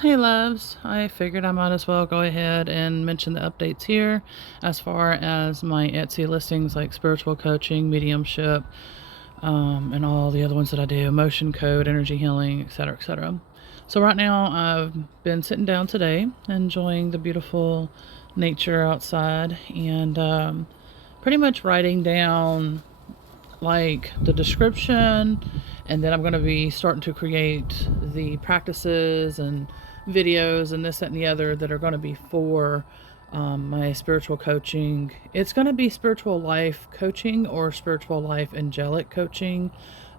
Hey loves, I figured I might as well go ahead and mention the updates here as far as my Etsy listings like spiritual coaching, mediumship, and all the other ones that I do, motion code, energy healing, etc., etc. So right now I've been sitting down today, enjoying the beautiful nature outside, and pretty much writing down like the description, and then I'm going to be starting to create the practices and videos and this, that, and the other that are going to be for my spiritual coaching. It's going to be spiritual life coaching or spiritual life angelic coaching.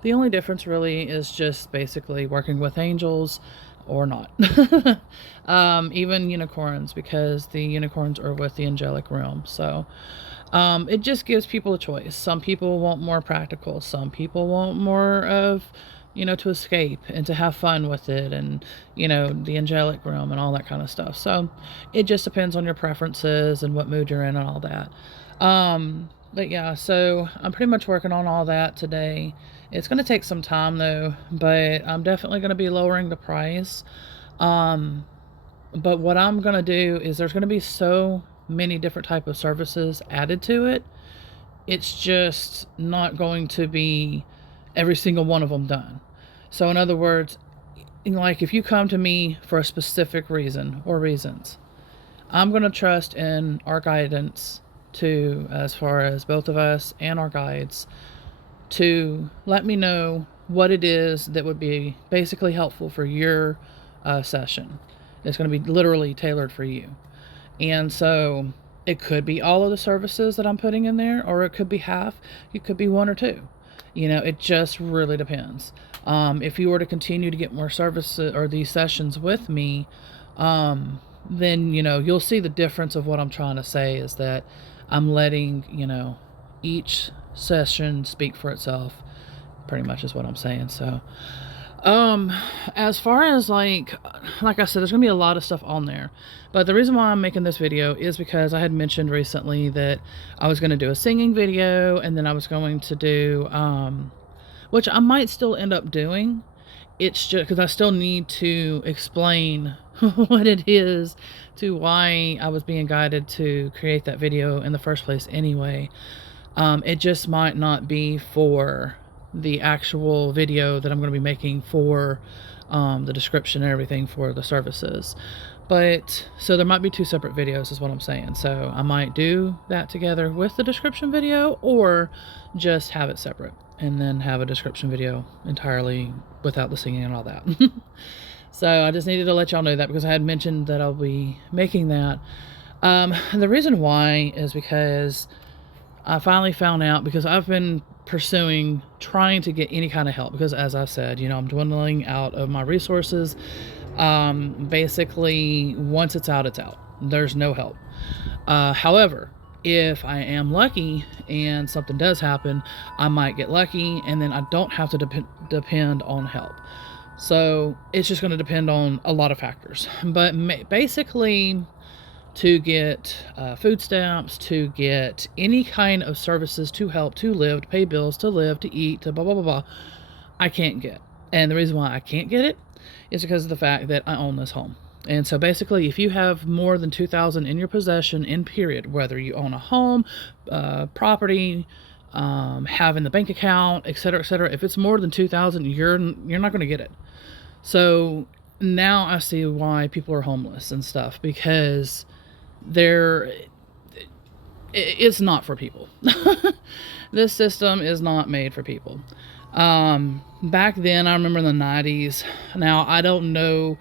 The only difference really is just basically working with angels or not. Even unicorns, because the unicorns are with the angelic realm. So it just gives people a choice. Some people want more practical. Some people want more of, to escape and to have fun with it and, the angelic realm and all that kind of stuff. So it just depends on your preferences and what mood you're in and all that. But yeah, so I'm pretty much working on all that today. It's going to take some time though, but I'm definitely going to be lowering the price. Um, but what I'm going to do is there's going to be so many different type of services added to it. It's just not going to be every single one of them done. So in other words, like if you come to me for a specific reason or reasons, I'm going to trust in our guidance to, as far as both of us and our guides, to let me know what it is that would be basically helpful for your session. It's going to be literally tailored for you. And so it could be all of the services that I'm putting in there, or it could be half, it could be one or two. It just really depends. If you were to continue to get more services or these sessions with me, then, you'll see the difference of what I'm trying to say is that I'm letting, each session speak for itself, pretty much is what I'm saying. So, as far as like I said, there's gonna be a lot of stuff on there, but the reason why I'm making this video is because I had mentioned recently that I was going to do a singing video, and then I was going to do which I might still end up doing. It's just because I still need to explain what it is to why I was being guided to create that video in the first place anyway. It just might not be for the actual video that I'm going to be making for the description and everything for the services. But so there might be two separate videos is what I'm saying. So I might do that together with the description video, or just have it separate and then have a description video entirely without the singing and all that. So I just needed to let y'all know that because I had mentioned that I'll be making that. The reason why is because I finally found out, because I've been trying to get any kind of help, because as I said, I'm dwindling out of my resources. Basically, once it's out, it's out. There's no help. However, if I am lucky and something does happen, I might get lucky and then I don't have to depend on help. So it's just going to depend on a lot of factors. But basically, to get food stamps, to get any kind of services to help, to live, to pay bills, to live, to eat, to blah, blah, blah, blah, I can't get. And the reason why I can't get it is because of the fact that I own this home. And so basically, if you have more than $2,000 in your possession in period, whether you own a home, property, having the bank account, etc., etc., if it's more than $2,000, you're not going to get it. So now I see why people are homeless and stuff, because it's not for people. This system is not made for people. Back then, I remember in the 90s. Now, I don't know.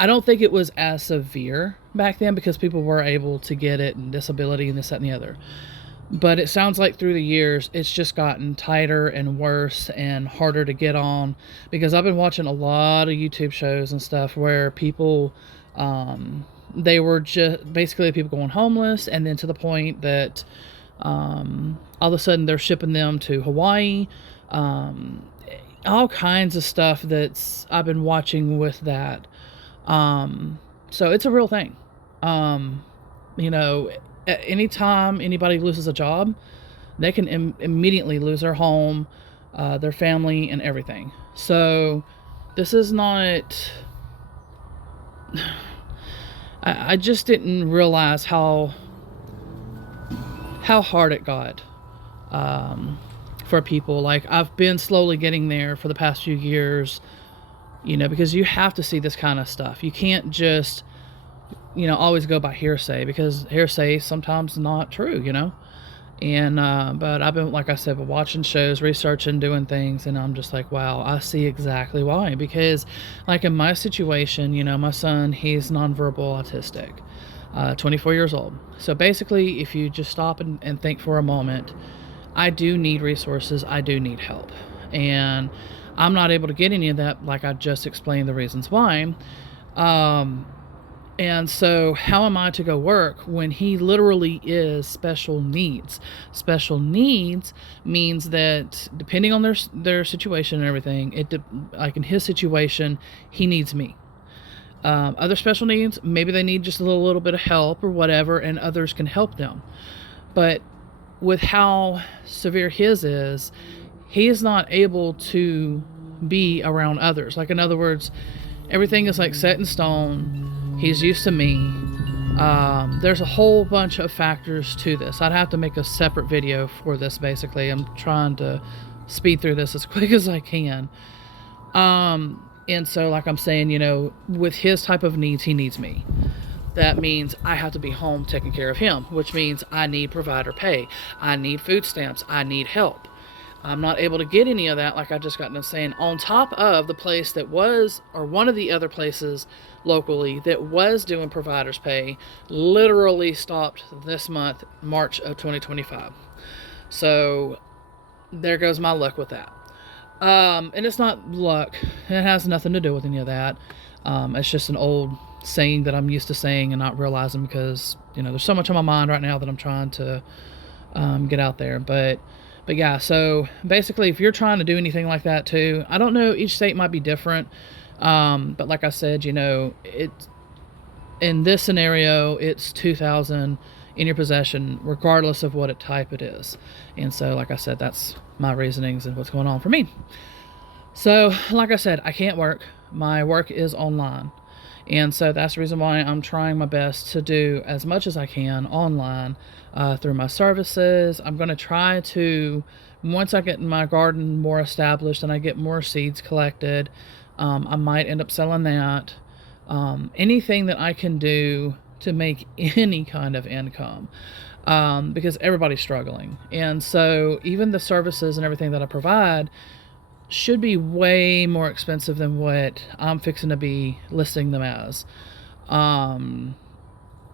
I don't think it was as severe back then because people were able to get it, and disability and this, that, and the other. But it sounds like through the years, it's just gotten tighter and worse and harder to get on, because I've been watching a lot of YouTube shows and stuff where people, they were just basically people going homeless, and then to the point that all of a sudden they're shipping them to Hawaii. All kinds of stuff I've been watching with that. So it's a real thing. Anytime anybody loses a job, they can immediately lose their home, their family, and everything. So this is not I just didn't realize how hard it got, um, for people. Like, I've been slowly getting there for the past few years, because you have to see this kind of stuff. You can't just, always go by hearsay, because hearsay is sometimes not true. And but I've been, like I said, watching shows, researching, doing things, and I'm just like, wow, I see exactly why. Because, like, in my situation, my son, he's nonverbal autistic, 24 years old. So basically, if you just stop and think for a moment, I do need resources, I do need help, and I'm not able to get any of that. Like, I just explained the reasons why. Um, and so, how am I to go work when he literally is special needs? Special needs means that, depending on their situation and everything, like in his situation, he needs me. Other special needs, maybe they need just a little bit of help or whatever, and others can help them. But with how severe his is, he is not able to be around others. Like, in other words, everything is like set in stone. He's used to me. There's a whole bunch of factors to this. I'd have to make a separate video for this, basically. I'm trying to speed through this as quick as I can. And so, like I'm saying, with his type of needs, he needs me. That means I have to be home taking care of him, which means I need provider pay. I need food stamps. I need help. I'm not able to get any of that, like I just got done saying, on top of the place that was, or one of the other places locally that was doing providers pay, literally stopped this month, March of 2025. So there goes my luck with that. And it's not luck. It has nothing to do with any of that. It's just an old saying that I'm used to saying and not realizing, because, there's so much on my mind right now that I'm trying to get out there. But yeah, so basically, if you're trying to do anything like that too, I don't know, each state might be different. But like I said, it, in this scenario, it's 2,000 in your possession, regardless of what type it is. And so, like I said, that's my reasonings and what's going on for me. So, like I said, I can't work. My work is online. And so that's the reason why I'm trying my best to do as much as I can online, through my services. I'm going to try to, once I get my garden more established and I get more seeds collected, I might end up selling that. Anything that I can do to make any kind of income, because everybody's struggling. And so even the services and everything that I provide should be way more expensive than what I'm fixing to be listing them as.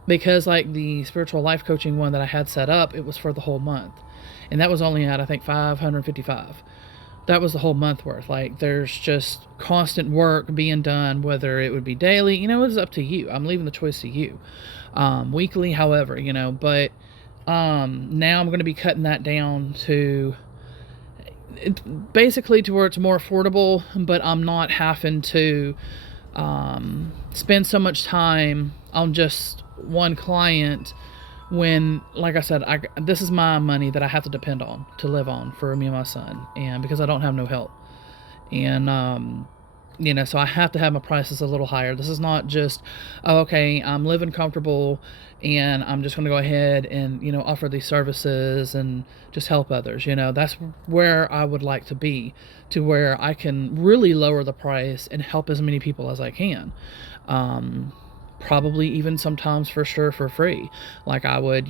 Because, like, the spiritual life coaching one that I had set up, it was for the whole month. And that was only at, I think, $555. That was the whole month worth. Like, there's just constant work being done, whether it would be daily. It was up to you. I'm leaving the choice to you. Weekly, however, but now I'm going to be cutting that down to basically to where it's more affordable, but I'm not having to spend so much time on just one client when, like I said, this is my money that I have to depend on to live on for me and my son, and because I don't have no help. And so I have to have my prices a little higher. This is not just, oh, okay, I'm living comfortable and I'm just going to go ahead and, offer these services and just help others. That's where I would like to be, to where I can really lower the price and help as many people as I can. Probably even sometimes for sure for free. Like, I would,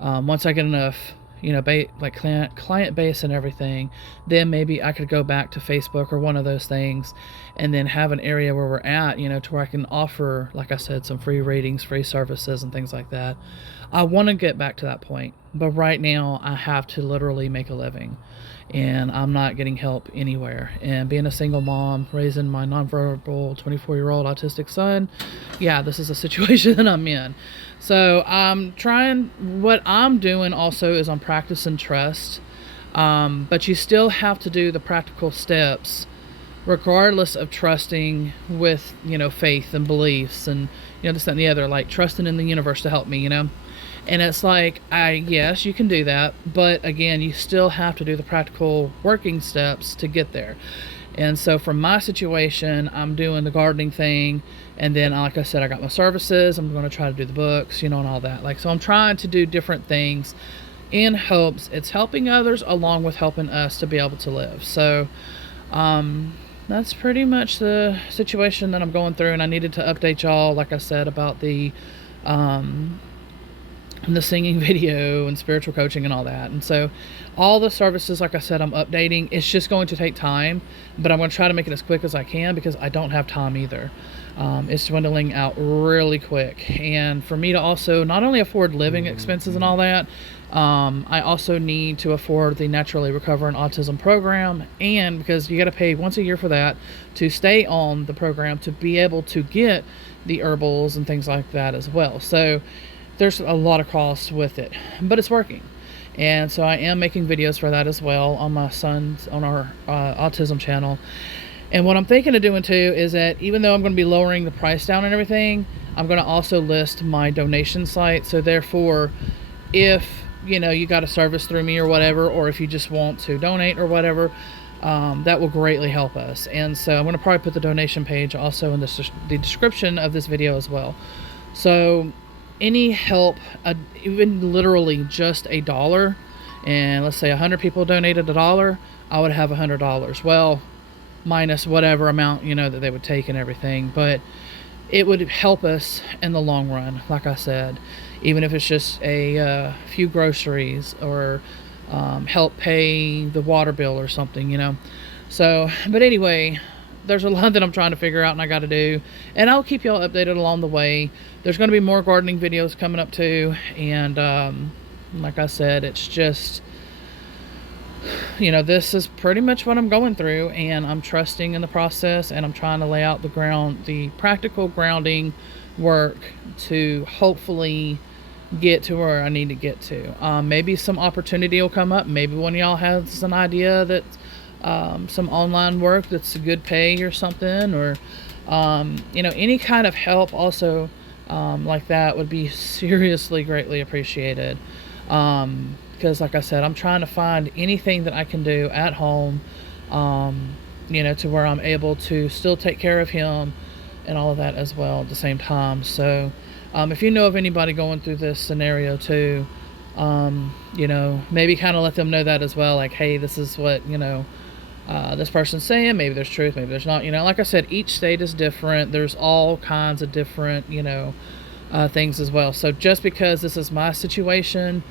once I get enough, like client base and everything, then maybe I could go back to Facebook or one of those things, and then have an area where we're at, to where I can offer, like I said, some free readings, free services, and things like that. I want to get back to that point, but right now I have to literally make a living, and I'm not getting help anywhere. And being a single mom, raising my nonverbal 24-year-old autistic son, yeah, this is a situation that I'm in. So I'm trying, what I'm doing also is I'm practicing trust. But you still have to do the practical steps regardless of trusting with, faith and beliefs and, this, that, and the other, like trusting in the universe to help me, And it's like, yes, you can do that. But again, you still have to do the practical working steps to get there. And so from my situation, I'm doing the gardening thing, and then like I said, I got my services, I'm going to try to do the books, and all that. Like, so I'm trying to do different things in hopes it's helping others along with helping us to be able to live. So that's pretty much the situation that I'm going through, and I needed to update y'all, like I said, about the singing video and spiritual coaching and all that. And so all the services, like I said, I'm updating. It's just going to take time, but I'm going to try to make it as quick as I can because I don't have time either. It's dwindling out really quick. And for me to also not only afford living expenses and all that, I also need to afford the Naturally Recovering Autism program, and because you got to pay once a year for that to stay on the program to be able to get the herbals and things like that as well. So there's a lot of costs with it, but it's working. And so I am making videos for that as well on my son's, on our autism channel. And what I'm thinking of doing too is that even though I'm going to be lowering the price down and everything, I'm going to also list my donation site. So therefore, if you got a service through me or whatever, or if you just want to donate or whatever, that will greatly help us. And so I'm going to probably put the donation page also in the description of this video as well. So any help, even literally just $1, and let's say 100 people donated $1, I would have $100. Well, minus whatever amount that they would take and everything, but it would help us in the long run. Like I said, even if it's just a few groceries or help pay the water bill or something. So, but anyway, there's a lot that I'm trying to figure out and I got to do, and I'll keep y'all updated along the way. There's going to be more gardening videos coming up too, and like I said, it's just this is pretty much what I'm going through, and I'm trusting in the process, and I'm trying to lay out the practical grounding work to hopefully get to where I need to get to. Maybe some opportunity will come up. Maybe one of y'all has an idea that some online work that's a good pay or something, or any kind of help also like that would be seriously greatly appreciated. Because like I said, I'm trying to find anything that I can do at home, to where I'm able to still take care of him and all of that as well at the same time. So if you know of anybody going through this scenario too, maybe kind of let them know that as well. Like, hey, this is what, this person's saying. Maybe there's truth, maybe there's not. Like I said, each state is different. There's all kinds of different, things as well. So just because this is my situation,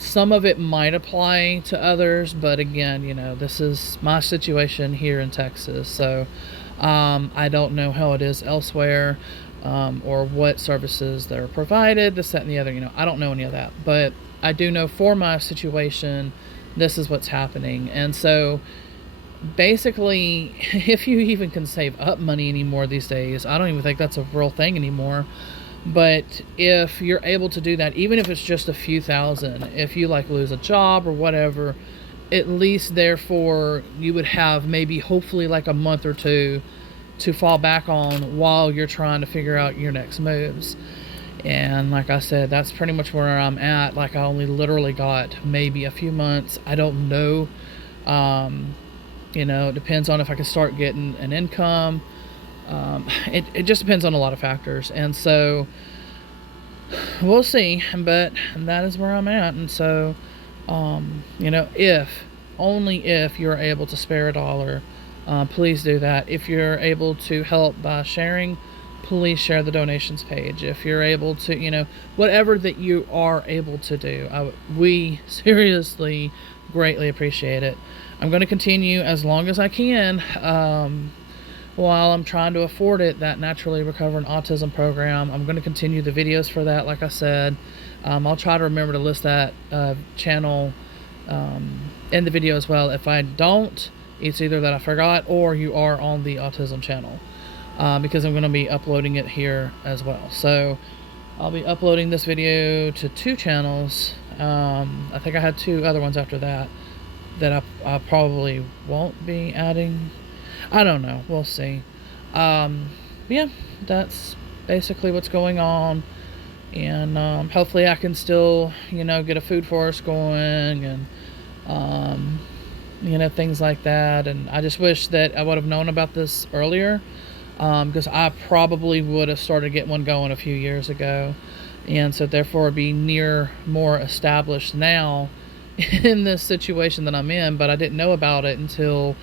some of it might apply to others, but again, this is my situation here in Texas. So I don't know how it is elsewhere, or what services that are provided, this, that, and the other. I don't know any of that, but I do know for my situation, this is what's happening. And so basically, if you even can save up money anymore these days, I don't even think that's a real thing anymore. But if you're able to do that, even if it's just a few thousand, if you lose a job or whatever, at least therefore you would have maybe hopefully a month or two to fall back on while you're trying to figure out your next moves. And like I said, that's pretty much where I'm at. I only literally got maybe a few months. I don't know. It depends on if I can start getting an income. It just depends on a lot of factors, and so we'll see, but that is where I'm at. And so if you're able to spare $1, please do that. If you're able to help by sharing, please share the donations page. If you're able to, whatever that you are able to do, we seriously greatly appreciate it. I'm going to continue as long as I can, while I'm trying to afford it, that Naturally Recovering Autism program. I'm going to continue the videos for that, like I said. I'll try to remember to list that channel in the video as well. If I don't, it's either that I forgot or you are on the autism channel, because I'm going to be uploading it here as well. So I'll be uploading this video to 2 channels. I think I had 2 other ones after that I probably won't be adding. I don't know. We'll see. Yeah, that's basically what's going on. And hopefully I can still, get a food forest going, and things like that. And I just wish that I would have known about this earlier, because I probably would have started getting one going a few years ago. And so therefore be more established now in this situation that I'm in, but I didn't know about it until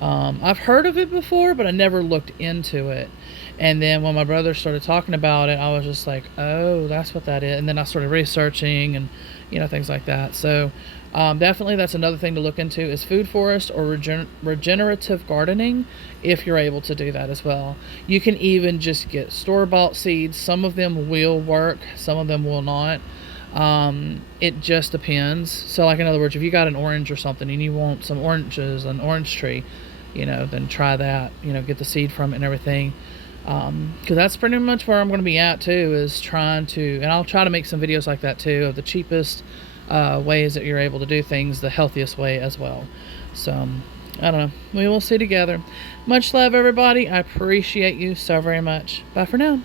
I've heard of it before, but I never looked into it. And then when my brother started talking about it, I was just like, oh, that's what that is. And then I started researching and, things like that. So definitely that's another thing to look into is food forest or regenerative gardening, if you're able to do that as well. You can even just get store-bought seeds. Some of them will work, some of them will not. It just depends. So like, in other words, if you got an orange or something and you want some oranges, an orange tree, then try that, get the seed from it and everything. Because that's pretty much where I'm going to be at too, is trying to, and I'll try to make some videos like that too, of the cheapest ways that you're able to do things, the healthiest way as well. So I don't know, we will see together. Much love, everybody. I appreciate you so very much. Bye for now.